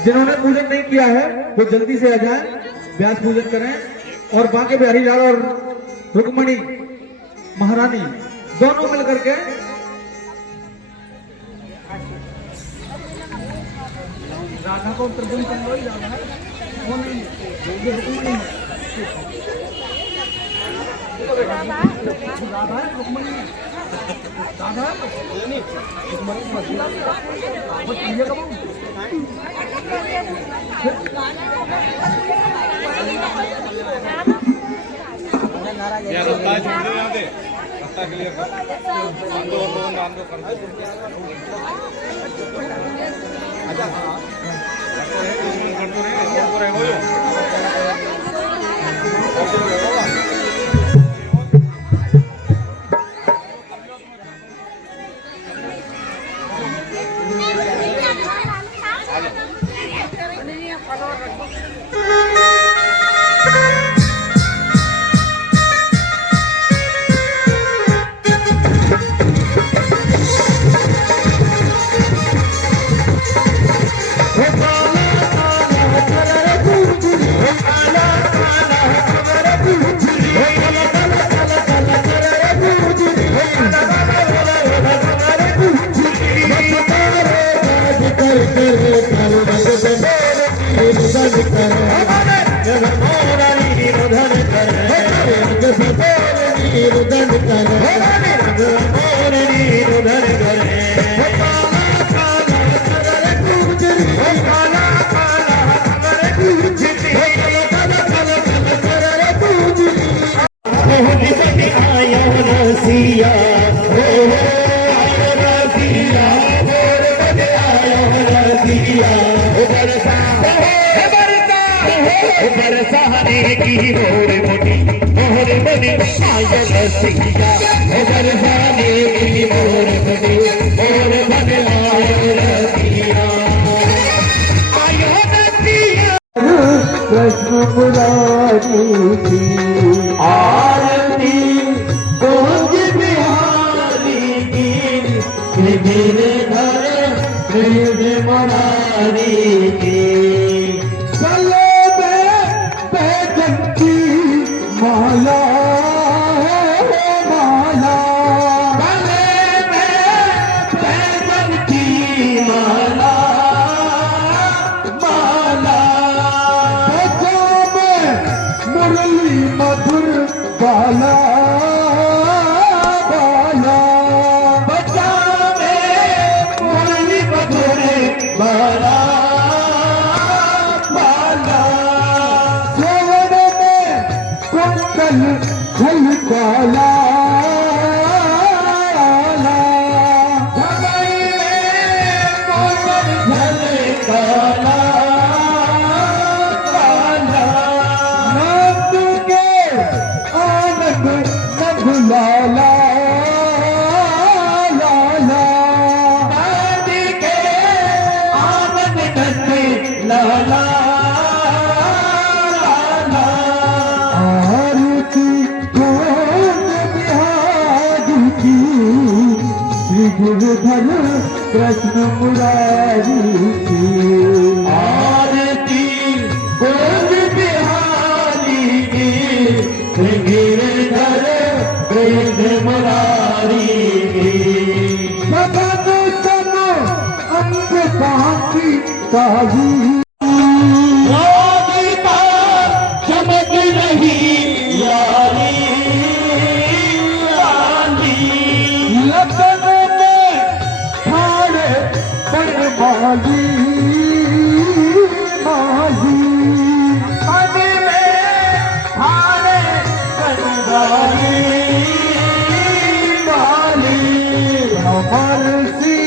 जिन्होंने पूजन नहीं किया है वो जल्दी से आ जाए, व्यास पूजन करें। और बांके बिहारी लाल और रुक्मणी महारानी दोनों मिलकर के राधा को प्रदान कर लो, राधा वो नहीं, ये रुक्मणी है। बरसाने की मोर मोटी मोर बनी आयल सिया बरसाने की मोर बनी मोर बन आयल सिया आयल सिया कृष्ण मुरारी की आरती गोज बिहारी की मेरे घर कृष्ण मुरारी की माला माला गले में बैगन की माला माला बजा में मुरली मधुर बाला बाला बजा में मुरली मधुर बाला बाला कुंडल झलकाला जगई में कोमल झलकाला काला नंद के आनंद मधुलाला लाला नंद के आनंद नंद लाला गिरधर कृष्ण मुरारी की आरती गोद बिहारी की गिरधर कृष्ण मुरारी की सदन सन अंग कांति काजी राधिका चमक रही यारी लाली लगन में ठाड़े बनवाली माली मन में हारे बनवारी वाली अमर सी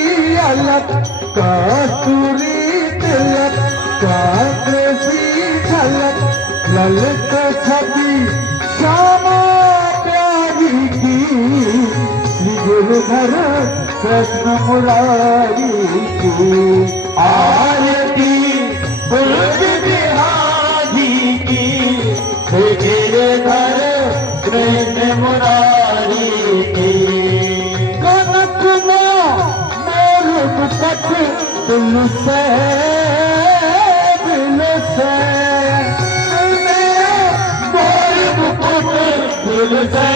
अलग कस्तूरी तिलक कांग्रे सी झलक ललित छवि श्यामा प्यारी की श्री गिरधर कृष्ण मुरारी की आरती बुलंद बिहारी की गिरधर कृष्ण मुरारी की कनक मोर मुकुट दिल से दिल से मोर मुकुट दिल से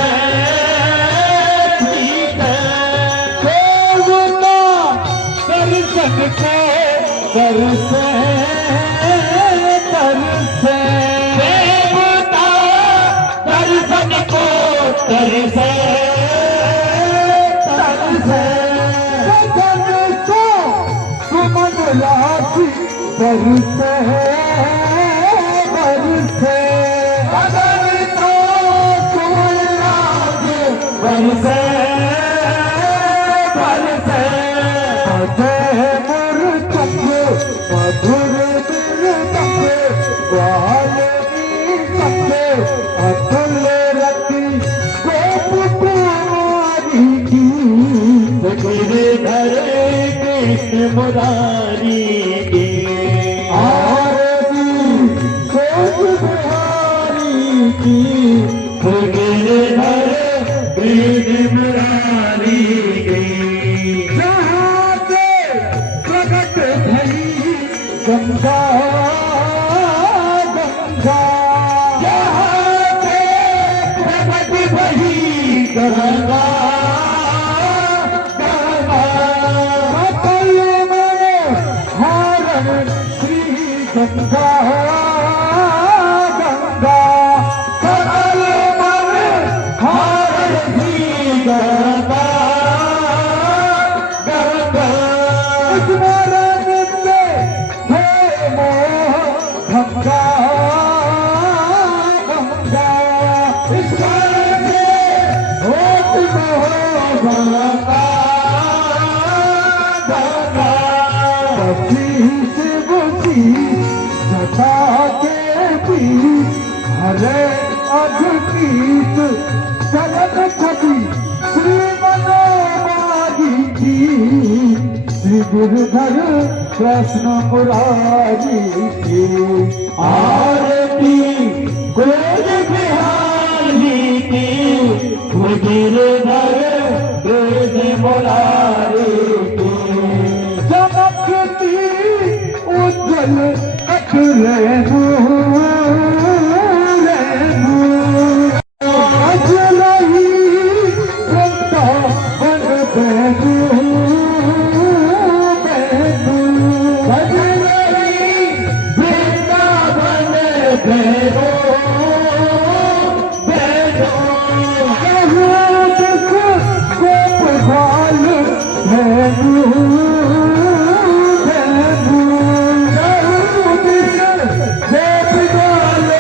ठीक है खोलना दर्शन को कर से देवता दर्शन को तरसे तरसे गगन सो सुमन राशि बरसे बरसे गगन सो सुमन राशि बरसे बरसे अजय मुरतक मधुर बिरतक वाल्मीकि सत्य अतुल रति गोप कुमारी की गिरधर कृष्ण मुरारी की आरती गोप बिहारी की गिरधर कृष्ण मुरारी की जहाँ से प्रकट भई गंगा गंगा जहाँ से प्रकट भई गंगा गंगा सकल में हारण श्री गंगा गंगा सकल में हारण श्री गंगा गंगा स्मरण में हे मोह गंगा गंगा स्मरण में होत मोह गंगा गंगा बसी शिवसी जटा के बीच हरे अघकीत चलन छवि श्री मनोमारी की श्री गिरधर कृष्ण मुरारी की आरती गोद बिहारी की गिरधर कृष्ण मुरारी की चमकती उज्जवल अख रेणु आज रही वृंदावन बैठू बैठू आज रही वृंदावन बैठो बैठो कहूँ दुख गोपाल बैठू बैठू कहूँ दुख गोपाल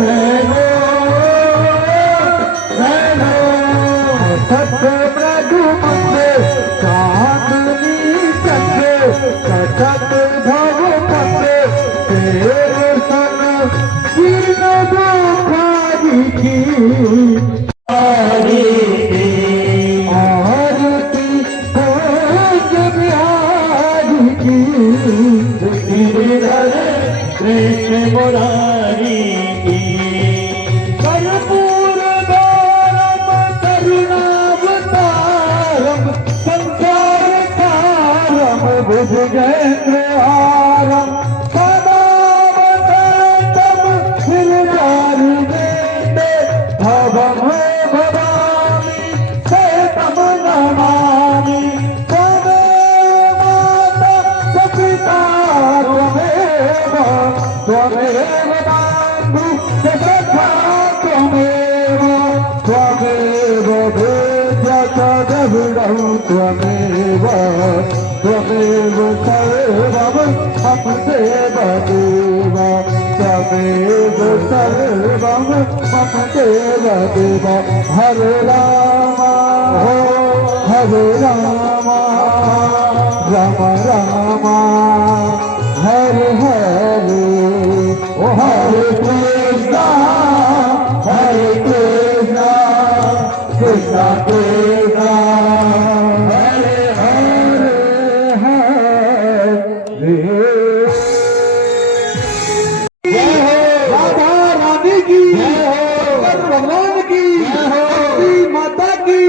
बैठो सत्य प्रभु मंदिर चांदनी चंद्र सतत भव मंदिर तेरे सन दीन दुखारी की आरती भोज बिहारी की गिरधर कृष्ण मुरारी की कर्पूर गौरम करुणावतारम संसार सारम भुजगेंद्र हारम सदा वसंतम गिरधारी वेंदे भवम भवानी सहितम नमामि त्वमेव माता च पिता त्वमेव त्वमेव बन्धु च सखा त्वमेव त्वमेव वेद्य च द्रविडं त्वमेव त्वमेव सर्वं मम देव देव त्वमेव सर्वं मम देव देव हरे राम हरे राम राम राम हरे हरे ओ हरे कृष्णा कृष्णा कृष्णा हरे हरे हरे राधा रानी की भगवान की माता की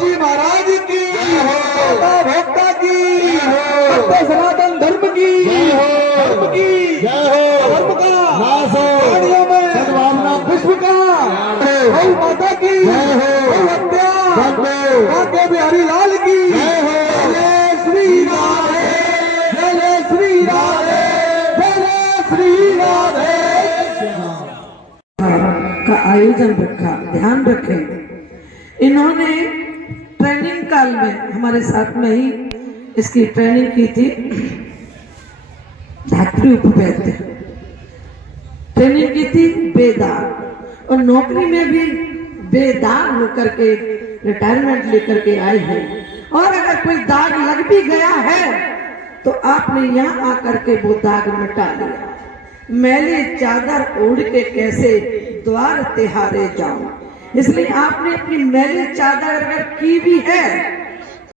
जी महाराज की भक्ता की सनातन धर्म की धर्म का गाड़ियों में सद्भावना विश्व का गौ माता की गौ हत्या आगे बिहारी लाल की जय श्री राधे जय श्री राधे जय श्री राधे का आयोजन रखा। ध्यान रखें जिन्होंने ट्रेनिंग काल में हमारे साथ में ही इसकी ट्रेनिंग की थी, धात्री उपवैद्य ट्रेनिंग की थी, बेदाग, और नौकरी में भी बेदाग होकर के रिटायरमेंट लेकर के आए हैं। और अगर कोई दाग लग भी गया है तो आपने यहाँ आकर के वो दाग मिटा लिया। मैले चादर ओढ़ के कैसे द्वार तिहारे जाऊं, इसलिए आपने अपनी मैले चादर अगर की भी है